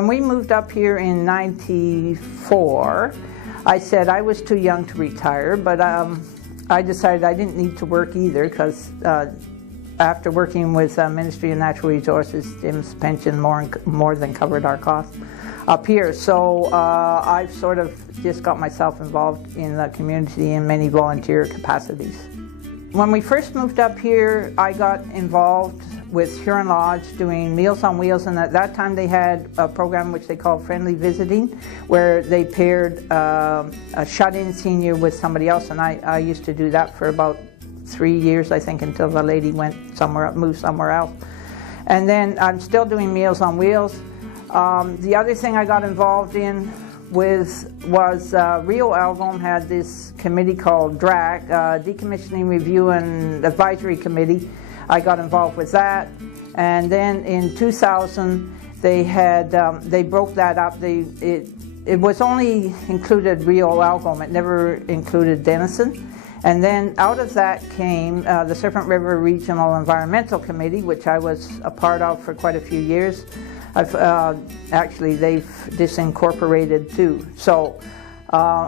When we moved up here in '94, I said I was too young to retire, but I decided I didn't need to work either, because after working with Ministry of Natural Resources, Jim's pension more than covered our costs up here. So I've sort of just got myself involved in the community in many volunteer capacities. When we first moved up here, I got involved with Huron Lodge doing Meals on Wheels, and at that time they had a program which they called Friendly Visiting, where they paired a shut-in senior with somebody else, and I used to do that for about 3 years, I think, until the lady moved somewhere else. And then I'm still doing Meals on Wheels. The other thing I got involved in was Rio Algom had this committee called DRAC, Decommissioning Review and Advisory Committee. I got involved with that, and then in 2000 they broke that up. It was only included Rio Algom, it never included Denison. And then out of that came the Serpent River Regional Environmental Committee, which I was a part of for quite a few years. Actually, they've disincorporated too. So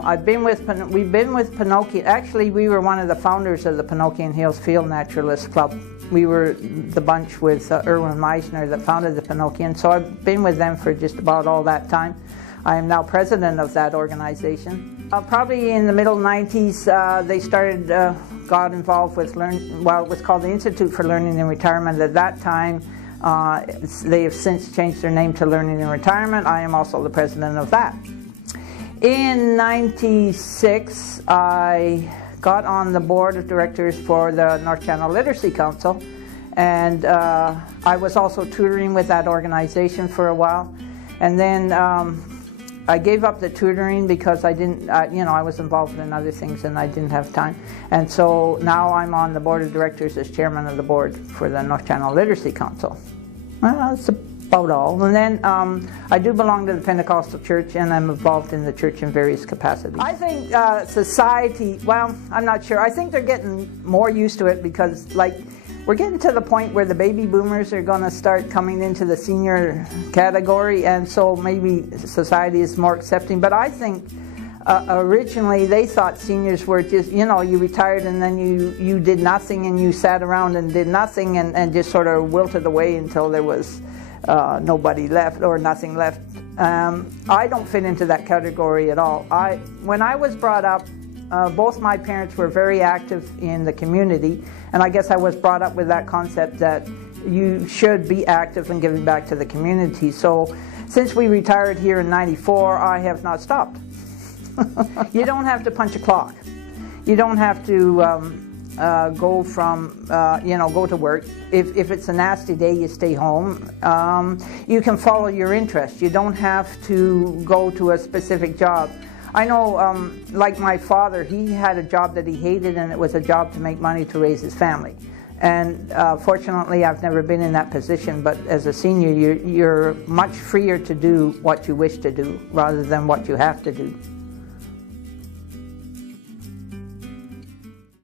we've been with Pinokian. Actually, we were one of the founders of the Pinokian Hills Field Naturalist Club. We were the bunch with Erwin Meisner that founded the Pinokian. So I've been with them for just about all that time. I am now president of that organization. Probably in the middle 90s, they got involved with it was called the Institute for Learning and Retirement at that time. They have since changed their name to Learning and Retirement. I am also the president of that. In '96, I got on the board of directors for the North Channel Literacy Council, and I was also tutoring with that organization for a while. And then I gave up the tutoring because I was involved in other things and I didn't have time. And so now I'm on the board of directors as chairman of the board for the North Channel Literacy Council. Well, that's about all. And then I do belong to the Pentecostal Church, and I'm involved in the church in various capacities. I think society, well, I'm not sure. I think they're getting more used to it because, like, we're getting to the point where the baby boomers are going to start coming into the senior category, and so maybe society is more accepting. But I think originally they thought seniors were just, you retired and then you did nothing and you sat around and did nothing and just sort of wilted away until there was nobody left or nothing left. I don't fit into that category at all. When I was brought up, both my parents were very active in the community, and I guess I was brought up with that concept that you should be active and giving back to the community. So since we retired here in '94, I have not stopped. You don't have to punch a clock. You don't have to go to work. If it's a nasty day, you stay home. You can follow your interest. You don't have to go to a specific job. I know, like my father, he had a job that he hated, and it was a job to make money to raise his family. And fortunately, I've never been in that position, but as a senior, you're much freer to do what you wish to do rather than what you have to do.